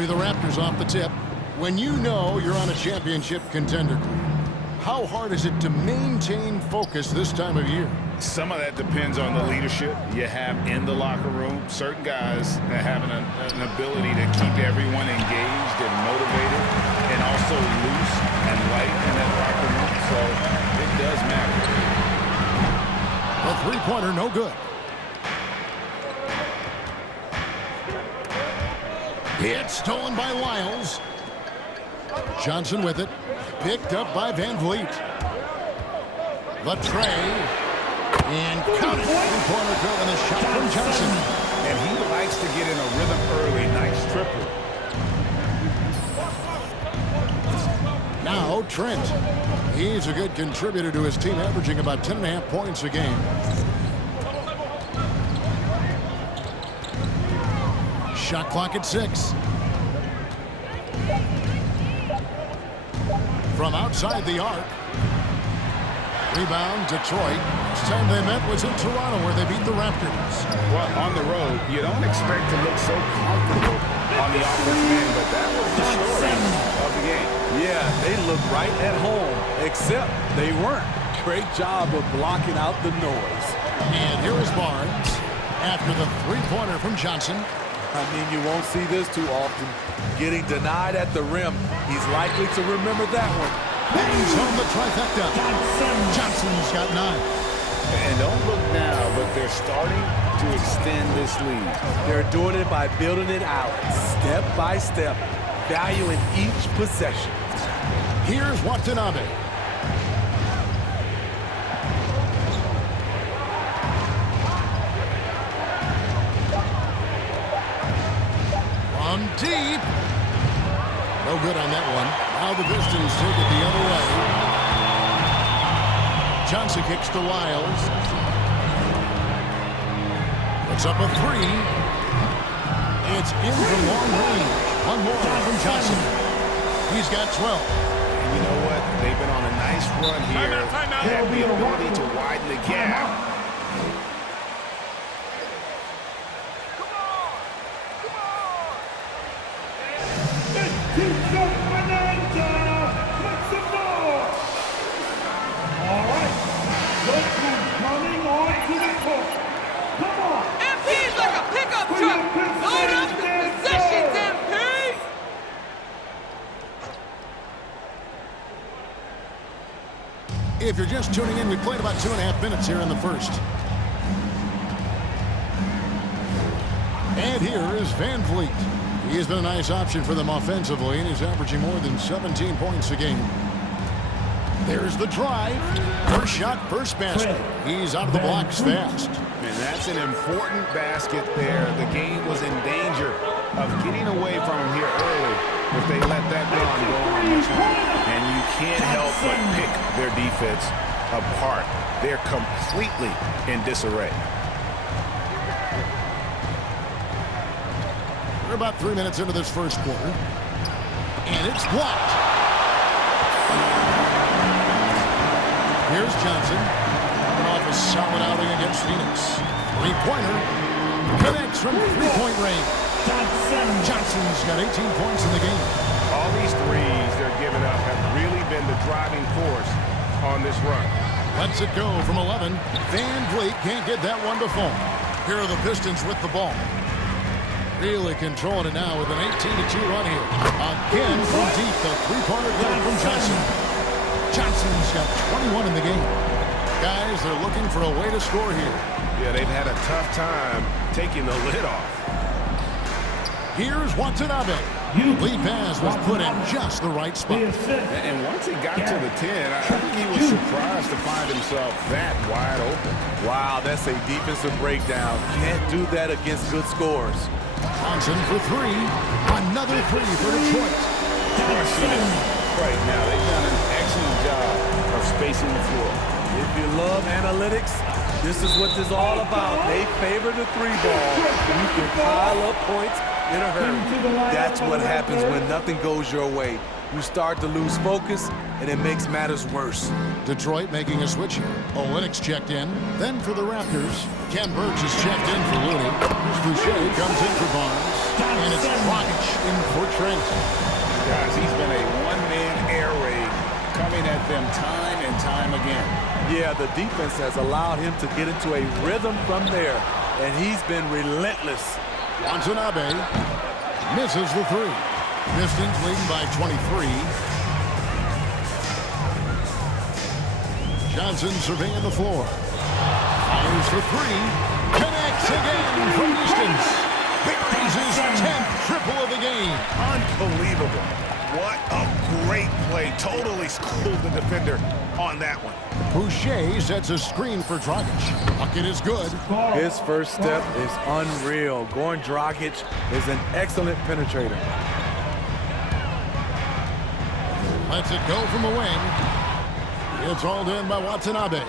be the Raptors off the tip. When you know you're on a championship contender, how hard is it to maintain focus this time of year? Some of that depends on the leadership you have in the locker room. Certain guys that have an ability to keep everyone engaged and motivated and also loose and light in that locker room. So it does matter. A three-pointer, no good. It's stolen by Lyles. Johnson with it. Picked up by Van Vliet. The tray. And counted. Three-pointer good and a shot from Johnson. And he likes to get in a rhythm early. Nice triple. Now Trent. He's a good contributor to his team, averaging about 10.5 points a game. Shot clock at 6. From outside the arc. Rebound, Detroit. Last time they met was in Toronto, where they beat the Raptors. Well, on the road, you don't expect to look so comfortable on the offensive end, but that was the story of the game. Yeah, they looked right at home, except they weren't. Great job of blocking out the noise. And here is Barnes after the three-pointer from Johnson. I mean, you won't see this too often. Getting denied at the rim. He's likely to remember that one. Bangs home the trifecta. Johnson's got 9. And don't look now, but they're starting to extend this lead. They're doing it by building it out, step by step, valuing each possession. Here's Watanabe. From deep. No good on that one. Now the Pistons take it the other way. Johnson kicks to Lyles. Puts up a 3. It's in from long range. One more from Johnson. He's got 12. And you know what? They've been on a nice run here. They have the ability to widen the gap. If you're just tuning in, we played about 2.5 minutes here in the first. And here is Van Vliet. He has been a nice option for them offensively, and he's averaging more than 17 points a game. There's the drive. First shot, first basket. He's out of the blocks fast. And that's an important basket there. The game was in danger of getting away from him here early if they let that run go on much longer. And you can't help but pick their defense apart. They're completely in disarray. We're about 3 minutes into this first quarter. And it's blocked. Here's Johnson. Coming off a solid outing against Phoenix. Three-pointer. Connects from three-point range. Johnson's got 18 points in the game. All these threes they're giving up have really been the driving force on this run. Lets it go from 11. Van Vliet can't get that one to fall. Here are the Pistons with the ball. Really controlling it now with an 18-2 run here. Again from deep, the three-pointer good from Johnson. Johnson's got 21 in the game. Guys, they're looking for a way to score here. Yeah, they've had a tough time taking the lid off. Here's Watanabe. Lead pass was put in just the right spot. And once he got to the 10, I think he was surprised to find himself that wide open. Wow, that's a defensive breakdown. Can't do that against good scores. Johnson for 3. Another 3 for Detroit. Right now, they've done an excellent job of spacing the floor. If you love analytics, this is what this is all about. They favor the 3-ball. You can pile up points in a hurry. That's what happens when nothing goes your way. You start to lose focus, and it makes matters worse. Detroit making a switch here. Olynyk checked in. Then for the Raptors, Ken Burks is checked in for Looney. Boucher comes in for Barnes. And it's Dragic in for Trent. Guys, he's been a one-man air raid coming at them time and time again. Yeah, the defense has allowed him to get into a rhythm from there, and he's been relentless. Watanabe misses the three. Pistons leading by 23. Johnson surveying the floor. Fires for three. Connects again from distance. Buries his 10th triple of the game. Unbelievable. What a great play. Totally schooled the defender on that one. Boucher sets a screen for Dragic. Bucket is good. His first step is unreal. Goran Dragic is an excellent penetrator. Lets it go from the wing. It's hauled in by Watanabe.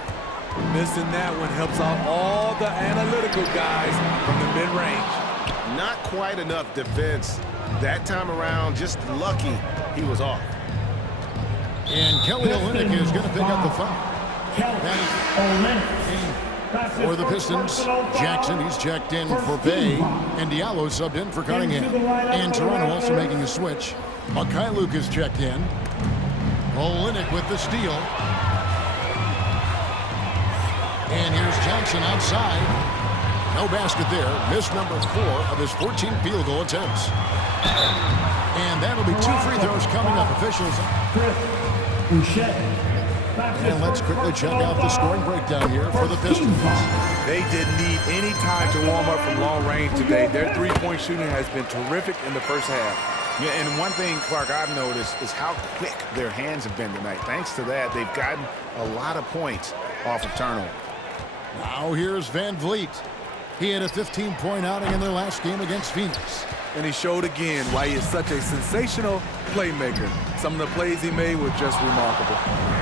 Missing that one helps out all the analytical guys from the mid-range. Not quite enough defense. That time around, just lucky he was off. And Kelly Olynyk is going to pick up the foul. For the Pistons, Jackson, he's checked in for Bay, and Diallo subbed in for Cunningham. And Toronto also making a switch. Mikhailuk is checked in. Olynyk with the steal. And here's Johnson outside. No basket there. Missed number 4 of his 14 field goal attempts. And that'll be 2 free throws coming up. Officials. And let's quickly check out the scoring breakdown here for the Pistons. They didn't need any time to warm up from long range today. Their three-point shooting has been terrific in the first half. Yeah, and one thing, Clark, I've noticed is how quick their hands have been tonight. Thanks to that, they've gotten a lot of points off of turnover. Now here's Van Vliet. He had a 15-point outing in their last game against Phoenix. And he showed again why he is such a sensational playmaker. Some of the plays he made were just remarkable.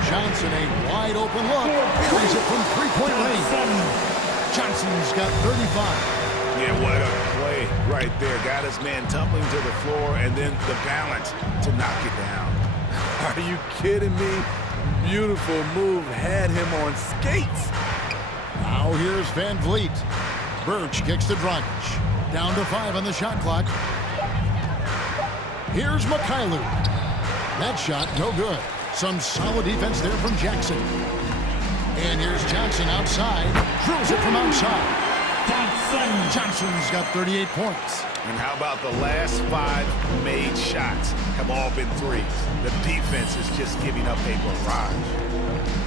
Johnson, a wide open look. Buries it from three-point range. Johnson's got 35. Yeah, what a play right there. Got his man tumbling to the floor and then the balance to knock it down. Are you kidding me? Beautiful move. Had him on skates. Now here's Van Vliet. Birch kicks to Dragic. Down to 5 on the shot clock. Here's Mikhailuk. That shot, no good. Some solid defense there from Jackson. And here's Johnson outside. Drills it from outside. Johnson's got 38 points. And how about the last 5 made shots have all been threes? The defense is just giving up a barrage.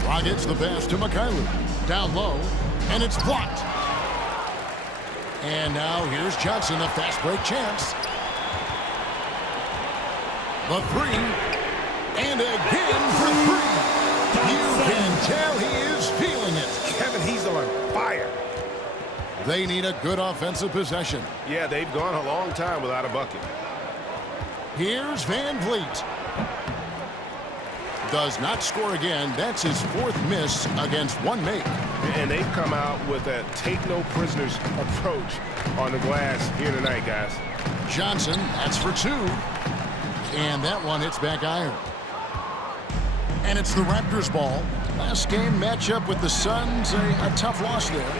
Dragic's the pass to Mikhailuk. Down low, and it's blocked. And now here's Johnson, a fast break chance. The three, and again for 3. You can tell he is feeling it. Kevin, he's on fire. They need a good offensive possession. Yeah, they've gone a long time without a bucket. Here's Van Vliet. Does not score again. That's his 4th miss against 1 make. And they've come out with a take-no-prisoners approach on the glass here tonight, guys. Johnson, that's for 2. And that one hits back iron. And it's the Raptors ball. Last game matchup with the Suns, a tough loss there.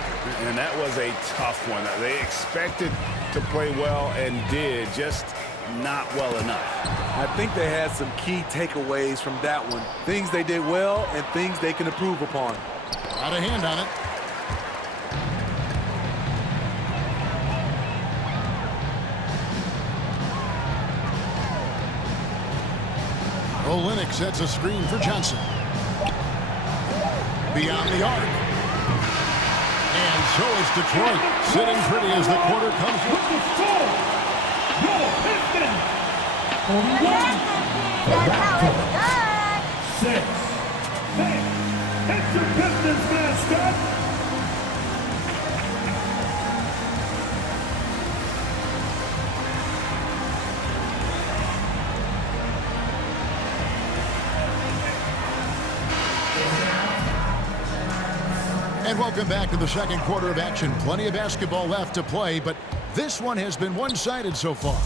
And that was a tough one. They expected to play well and did, just not well enough. I think they had some key takeaways from that one. Things they did well and things they can improve upon. Got a hand on it. Olynyk sets a screen for Johnson. Beyond the arc. And so is Detroit, sitting pretty as the quarter comes to the score. That's how it's done. 6. It's your Pistons mascot. And welcome back to the second quarter of action. Plenty of basketball left to play, but this one has been one-sided so far.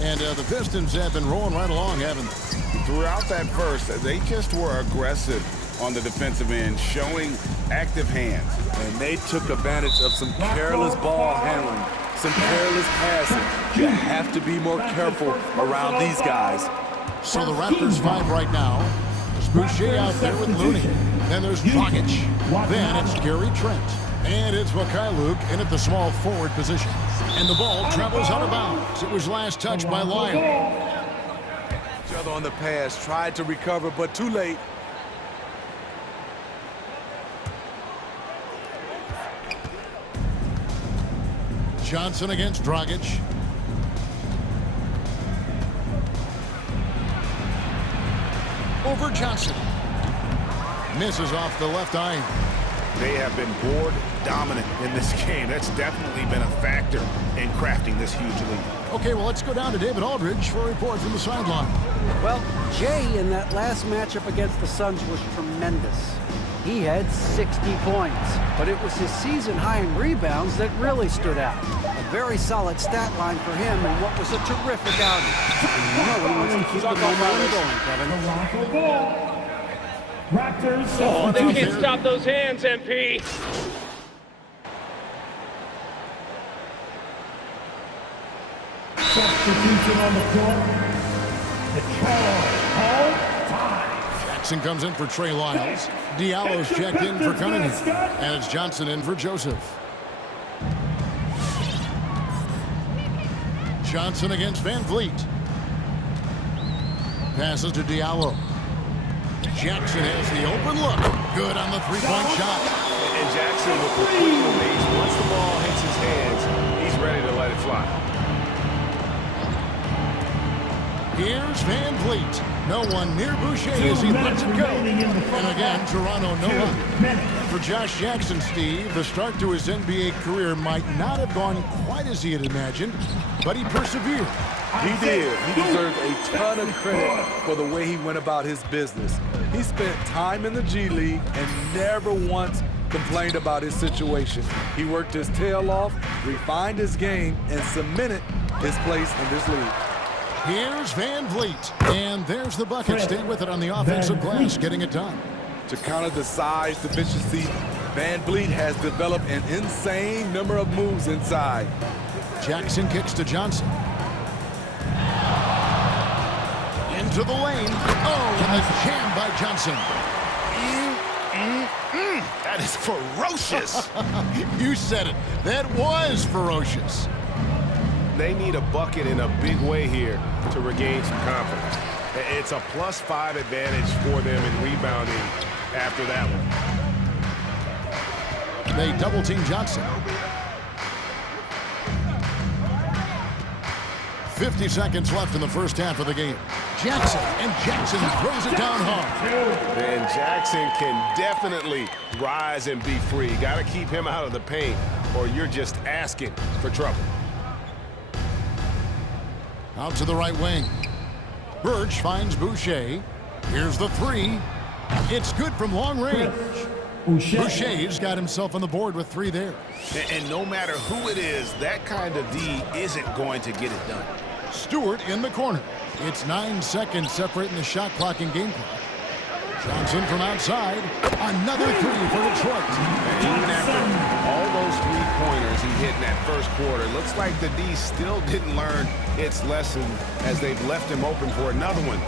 And the Pistons have been rolling right along, haven't they? Throughout that first, they just were aggressive on the defensive end, showing active hands. And they took advantage of some careless ball handling. some careless passing. You have to be more careful around these guys. So the Raptors 5 right now. There's Boucher out there with Looney. Then there's Dragic. Then it's Gary Trent. And it's Mikhailuk in at the small forward position. And the ball travels out of bounds. It was last touched by Lyle. Each other on the pass, tried to recover, but too late. Johnson against Dragic. Over Johnson. Misses off the left eye. They have been board dominant in this game. That's definitely been a factor in crafting this huge lead. Okay, well, let's go down to David Aldridge for a report from the sideline. Well, Jay in that last matchup against the Suns was tremendous. He had 60 points, but it was his season high in rebounds that really stood out. A very solid stat line for him and what was a terrific outing. And you know he wants to keep the momentum going, Kevin. Toronto ball. Raptors. Oh, they can't stop those hands, MP. Substitution on the court. The Charles time. Jackson comes in for Trey Lyles. Diallo's checked in for Cunningham. And it's Johnson in for Joseph. Johnson against Van Vliet. Passes to Diallo. Jackson has the open look. Good on the three-point shot. And Jackson with the quick release. Once the ball hits his hands, he's ready to let it fly. Here's Van Vliet. No one near Boucher as he lets it go. And again, Toronto no one. For Josh Jackson, Steve, the start to his NBA career might not have gone quite as he had imagined, but he persevered. He did. He deserves a ton of credit for the way he went about his business. He spent time in the G League and never once complained about his situation. He worked his tail off, refined his game, and cemented his place in this league. Here's Van Vliet. And there's the bucket. Stay with it on the offensive glass, getting it done. To counter the size deficiency, Van Vliet has developed an insane number of moves inside. Jackson kicks to Johnson. Into the lane. Oh, and a jam by Johnson. That is ferocious. You said it. That was ferocious. They need a bucket in a big way here to regain some confidence. It's a +5 advantage for them in rebounding after that one. They double-team Johnson. 50 seconds left in the first half of the game. Jackson, and Jackson throws it down hard. And Jackson can definitely rise and be free. Got to keep him out of the paint, or you're just asking for trouble. Out to the right wing. Birch finds Boucher. Here's the three. It's good from long range. Boucher's got himself on the board with 3 there. And no matter who it is, that kind of D isn't going to get it done. Stewart in the corner. It's 9 seconds separating the shot clock and game clock. Johnson from outside. Another 3 for Detroit. And even after all those 3-pointers he hit in that first quarter, looks like the D still didn't learn its lesson as they've left him open for another one.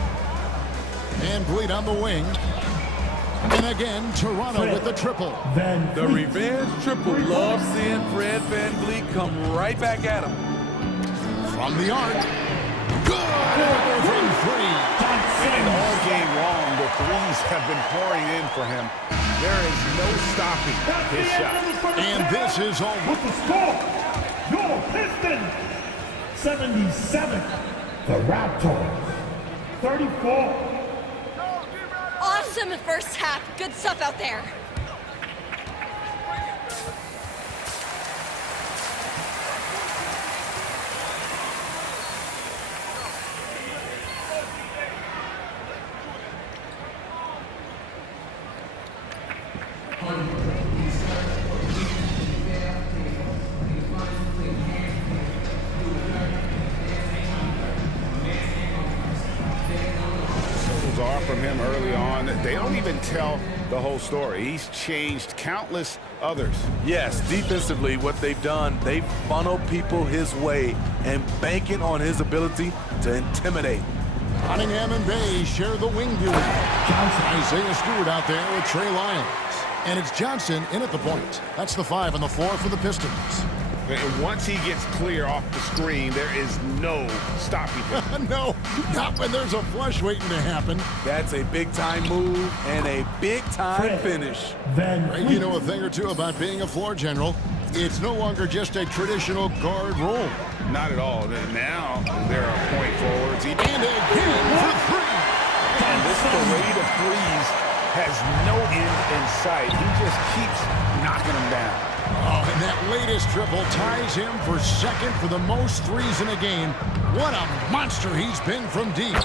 And Vliet on the wing. And again, Toronto with the triple. The revenge triple. Love seeing Fred Van Vliet come right back at him. From the arc. Good from 3. And all game long, the threes have been pouring in for him. There is no stopping his shot. And this is over. With the score, your Pistons, 77. The Raptors, 34. Awesome first half. Good stuff out there. Are from him early on. They don't even tell the whole story. He's changed countless others. Yes, defensively, what they've done, they've funneled people his way and banking on his ability to intimidate. Cunningham and Bay share the wing duty. Isaiah Stewart out there with Trey Lyons. And it's Johnson in at the point. That's the 5 on the floor for the Pistons. And once he gets clear off the screen, there is no stopping him. No, not when there's a flush waiting to happen. That's a big-time move and a big-time finish. Greg, you know a thing or two about being a floor general. It's no longer just a traditional guard role. Not at all. Now there are point forwards. And again for 3. And this parade of threes has no end in sight. He just keeps knocking them down. Oh, and that latest triple ties him for second for the most threes in a game. What a monster he's been from deep.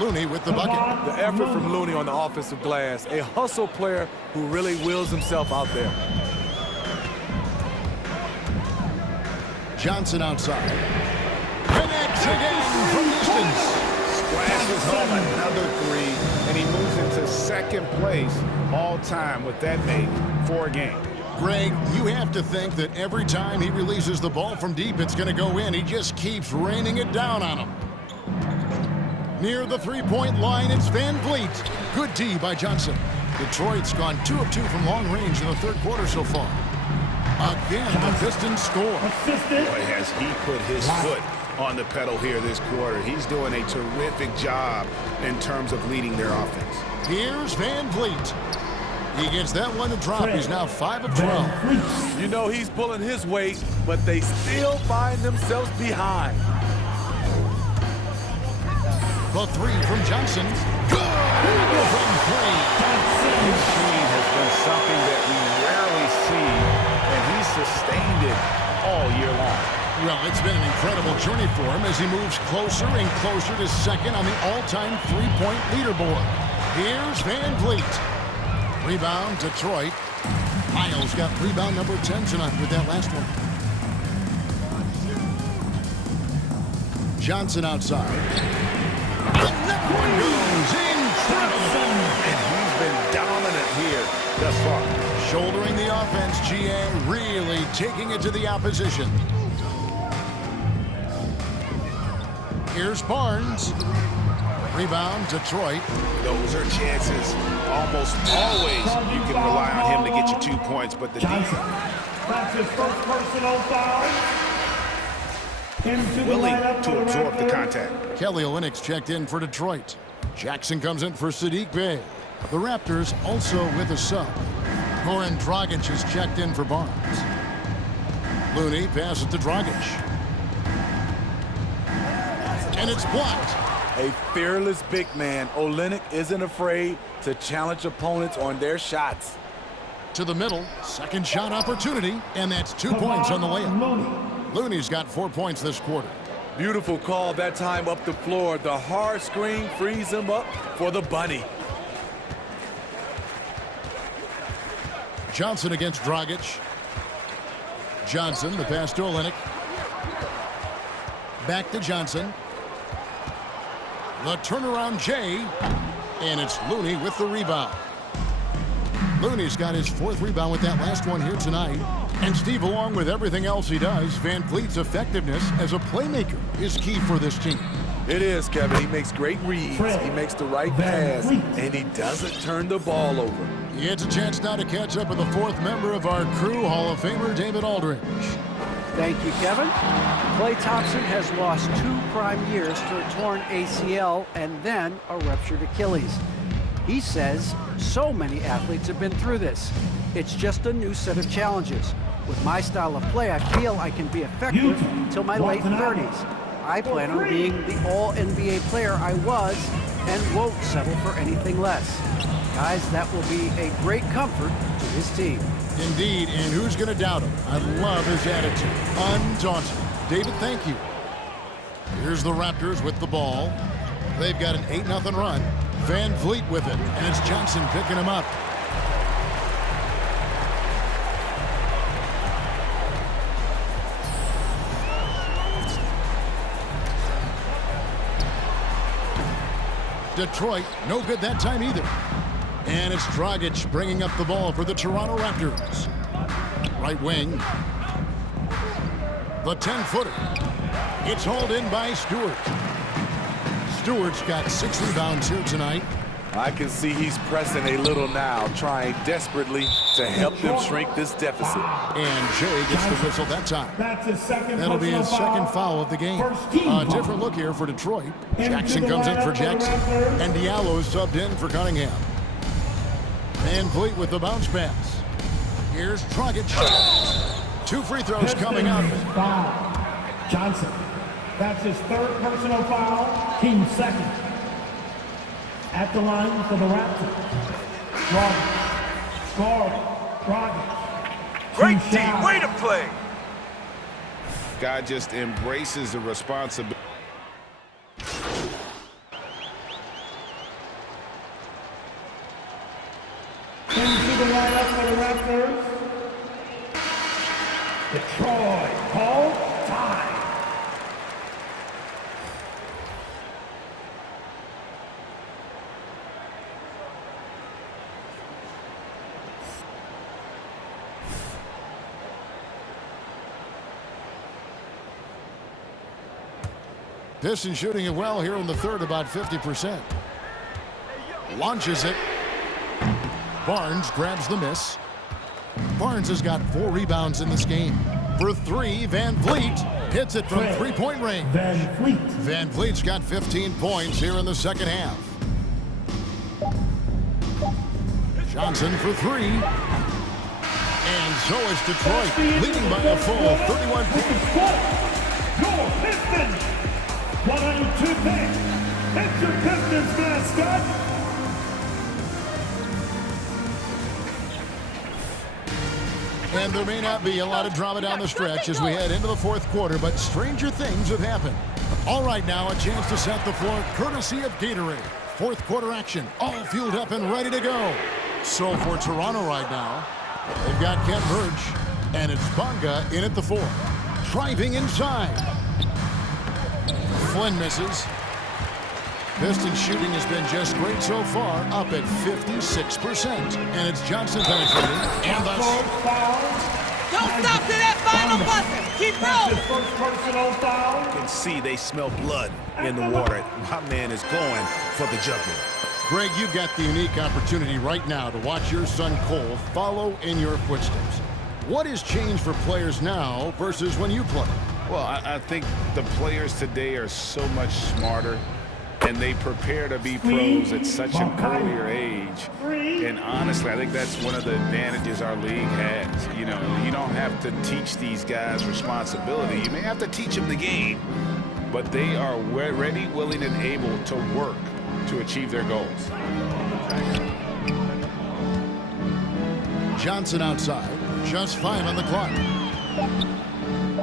Looney with the bucket. The effort from Looney on the offensive glass. A hustle player who really wills himself out there. Johnson outside. Connects again from distance. Splashes home another 3, and he moves into second place all time with that make for a game. Greg, you have to think that every time he releases the ball from deep, it's going to go in. He just keeps raining it down on him. Near the three-point line, it's Van Vliet. Good D by Johnson. Detroit's gone 2 of 2 from long range in the third quarter so far. Again, the Pistons score. Boy, has he put his foot on the pedal here this quarter. He's doing a terrific job in terms of leading their offense. Here's Van Vliet. He gets that one to drop. He's now 5 of 12. You know he's pulling his weight, but they still find themselves behind. The 3 from Johnson. Good from 3. His team has been something that we rarely see, and he's sustained it all year long. Well, it's been an incredible journey for him as he moves closer and closer to second on the all-time three-point leaderboard. Here's Van Vliet. Rebound, Detroit. Miles got rebound number 10 tonight with that last one. Johnson outside. And that one goes incredible. And he's been dominant here thus far. Shouldering the offense, GA really taking it to the opposition. Here's Barnes. Rebound, Detroit. Those are chances. Almost always you can rely on him to get you 2 points, but the Johnson. That's his first personal foul. willing to absorb the contact. Kelly Olynyk's checked in for Detroit. Jackson comes in for Saddiq Bey. The Raptors also with a sub. Goran Dragic is checked in for Barnes. Looney passes to Dragic. And it's blocked. A fearless big man. Olynyk isn't afraid to challenge opponents on their shots. To the middle, second shot opportunity, and that's 2 points on the layup. Looney's got 4 points this quarter. Beautiful call that time up the floor. The hard screen frees him up for the bunny. Johnson against Dragic. Johnson, the pass to Olynyk. Back to Johnson. The turnaround Jay, and it's Looney with the rebound. Looney's got his 4th rebound with that last one here tonight. And Steve, along with everything else he does, Van Vliet's effectiveness as a playmaker is key for this team. It is, Kevin. He makes great reads. He makes the right pass, and he doesn't turn the ball over. He gets a chance now to catch up with the 4th member of our crew, Hall of Famer David Aldridge. Thank you, Kevin. Klay Thompson has lost 2 prime years to a torn ACL and then a ruptured Achilles. He says so many athletes have been through this. It's just a new set of challenges. With my style of play, I feel I can be effective until my late 30s. I plan on being the all-NBA player I was and won't settle for anything less. Guys, that will be a great comfort to his team. Indeed, and who's going to doubt him? I love his attitude. Undaunted. David, thank you. Here's the Raptors with the ball. They've got an 8-0 run. Van Vliet with it, and it's Johnson picking him up. Detroit, no good that time either. And it's Dragic bringing up the ball for the Toronto Raptors. Right wing. The 10-footer. It's hauled in by Stewart. Stewart's got 6 rebounds here tonight. I can see he's pressing a little now, trying desperately to help them shrink this deficit. And Jay gets the whistle that time. That's his second. That'll be his second foul of the game. A different look here for Detroit. Jackson comes in for Jackson. And Diallo subbed in for Cunningham. Van Vliet with the bounce pass. Here's Dragic. 2 free throws coming up. Foul. Johnson. That's his 3rd personal foul. Team second. At the line for the Raptors. Dragic. Great team. Way to play. Guy just embraces the responsibility. Into the lineup for the Raptors. Detroit. Call time. Pistons shooting it well here in the third, about 50%. Launches it. Barnes grabs the miss. Barnes has got 4 rebounds in this game. For 3, Van Vliet hits it from 3-point range. Van Vliet's got 15 points here in the second half. Johnson for 3. And so is Detroit, leading by a full 31 points. Your Pistons. 102 picks. It's your Pistons mascot. And there may not be a lot of drama down the stretch as we head into the fourth quarter, but stranger things have happened. All right, now a chance to set the floor courtesy of Gatorade. Fourth quarter action, all fueled up and ready to go. So for Toronto right now, they've got Kent Burge, and it's Bonga in at the 4. Driving inside. Flynn misses. Pistons shooting has been just great so far, up at 56%. And it's Johnson penetrating. And that's... Don't stop to that final buzzer. Keep rolling. First personal foul. You can see they smell blood in the water. My man is going for the jugular. Greg, you've got the unique opportunity right now to watch your son Cole follow in your footsteps. What has changed for players now versus when you played? Well, I think the players today are so much smarter, and they prepare to be pros at such an earlier age. And honestly, I think that's one of the advantages our league has. You know, you don't have to teach these guys responsibility. You may have to teach them the game, but they are ready, willing, and able to work to achieve their goals. Johnson outside, just 5 on the clock.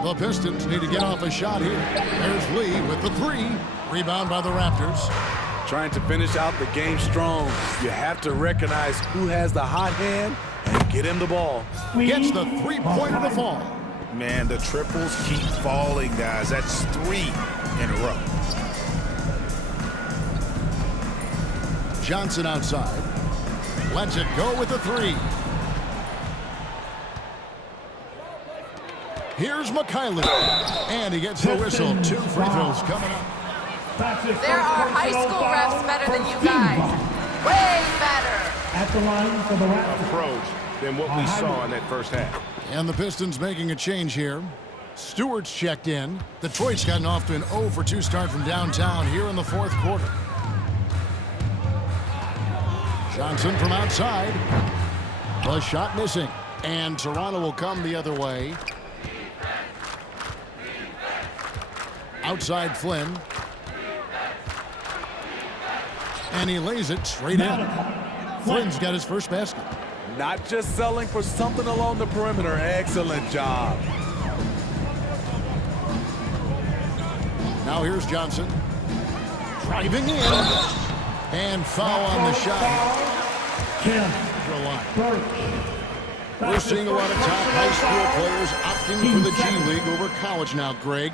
The Pistons need to get off a shot here. There's Lee with the 3. Rebound by the Raptors. Trying to finish out the game strong. You have to recognize who has the hot hand and get him the ball. Gets the 3-pointer to fall. Man, the triples keep falling, guys. That's 3 in a row. Johnson outside. Lets it go with the 3. Here's McKinley. And he gets the whistle. 2 free throws coming up. There are high school refs better than you guys. Way better. At the line for the Raptors. Approach than what we saw in that first half. And the Pistons making a change here. Stewart's checked in. Detroit's gotten off to an 0 for 2 start from downtown here in the fourth quarter. Johnson from outside. The shot missing. And Toronto will come the other way. Outside Flynn. And he lays it straight in. Flynn's got his first basket. Not just selling for something along the perimeter. Excellent job. Now here's Johnson. Driving in. And foul on the shot. We're seeing a lot of top high school players opting for the G League over college now, Greg.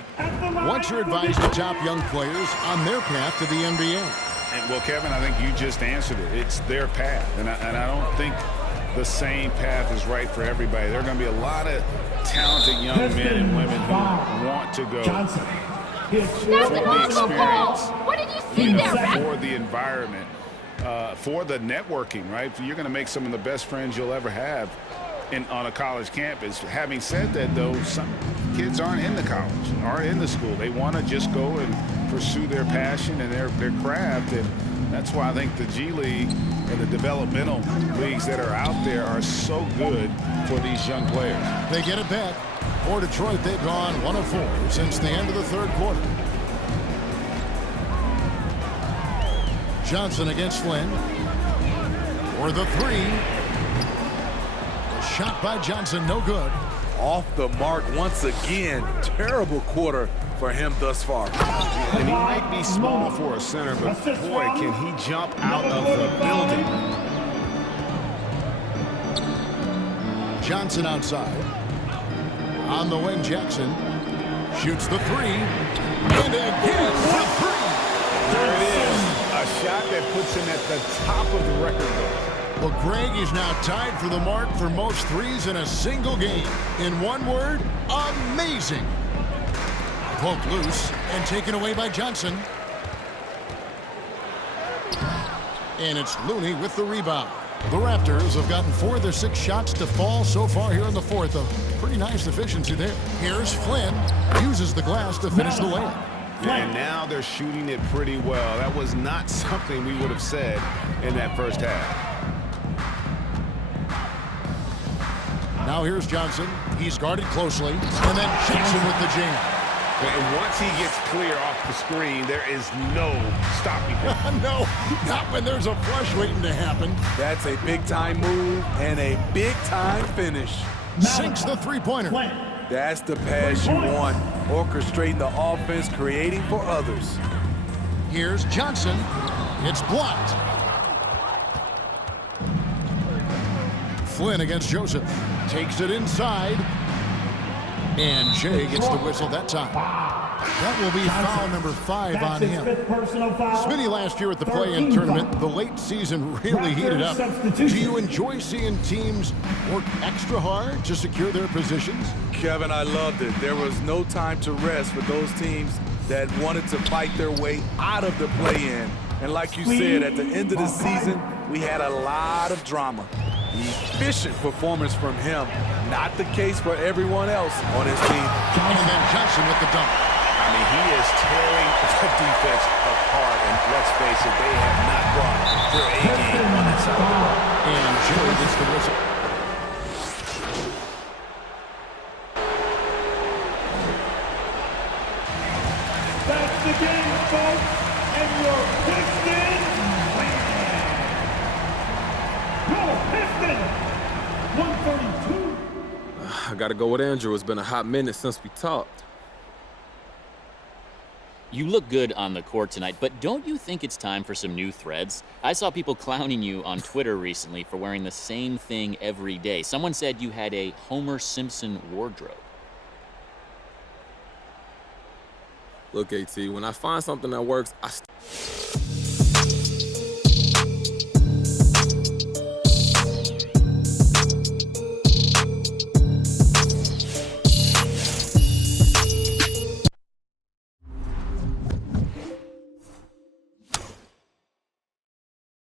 What's your advice to top young players on their path to the NBA? Well, Kevin, I think you just answered it. It's their path, and I don't think the same path is right for everybody. There are going to be a lot of talented young men and women who want to go Johnson. for the experience, What did you see there, Ref? for the environment, for the networking, right? You're going to make some of the best friends you'll ever have on a college campus. Having said that, though, some kids aren't in the college, aren't in the school. They want to just go and pursue their passion and their craft, and that's why I think the G League and the developmental leagues that are out there are so good for these young players. They get it back. For Detroit, they've gone 1 of 4 since the end of the third quarter. Johnson against Flynn. For the 3. A shot by Johnson, no good. Off the mark once again. Terrible quarter for him thus far. And he might be small for a center, but boy, can he jump out of the building. Johnson outside. On the wing, Jackson shoots the 3. And again, the 3. There it is. A shot that puts him at the top of the record book. Well, Greg is now tied for the mark for most threes in a single game. In one word, amazing. Poked loose and taken away by Johnson. And it's Looney with the rebound. The Raptors have gotten 4 of their 6 shots to fall so far here in the fourth. A pretty nice efficiency there. Here's Flynn. Uses the glass to finish the layup. And now they're shooting it pretty well. That was not something we would have said in that first half. Now here's Johnson. He's guarded closely. And then Jackson with the jam. And once he gets clear off the screen, there is no stopping him. No, not when there's a flush waiting to happen. That's a big-time move and a big-time finish. Sinks the three-pointer. That's the pass you want. Orchestrating the offense, creating for others. Here's Johnson. It's blocked. Flynn against Joseph. Takes it inside. And Jay gets the whistle that time. That will be foul number 5 on him. Smitty last year at the play-in tournament, the late season really heated up. Do you enjoy seeing teams work extra hard to secure their positions? Kevin, I loved it. There was no time to rest for those teams that wanted to fight their way out of the play-in. And like you said, at the end of the season, we had a lot of drama. Efficient performance from him. Not the case for everyone else on his team. And then Johnson with the dunk. I mean, he is tearing the defense apart. And let's face it, they have not brought their A game on that side of the ball. And Jay gets the whistle. That's the game, folks. And your Pistons win. Go Pistons! 132. I gotta go with Andrew. It's been a hot minute since we talked. You look good on the court tonight, but don't you think it's time for some new threads? I saw people clowning you on Twitter recently for wearing the same thing every day. Someone said you had a Homer Simpson wardrobe. Look, AT, when I find something that works, I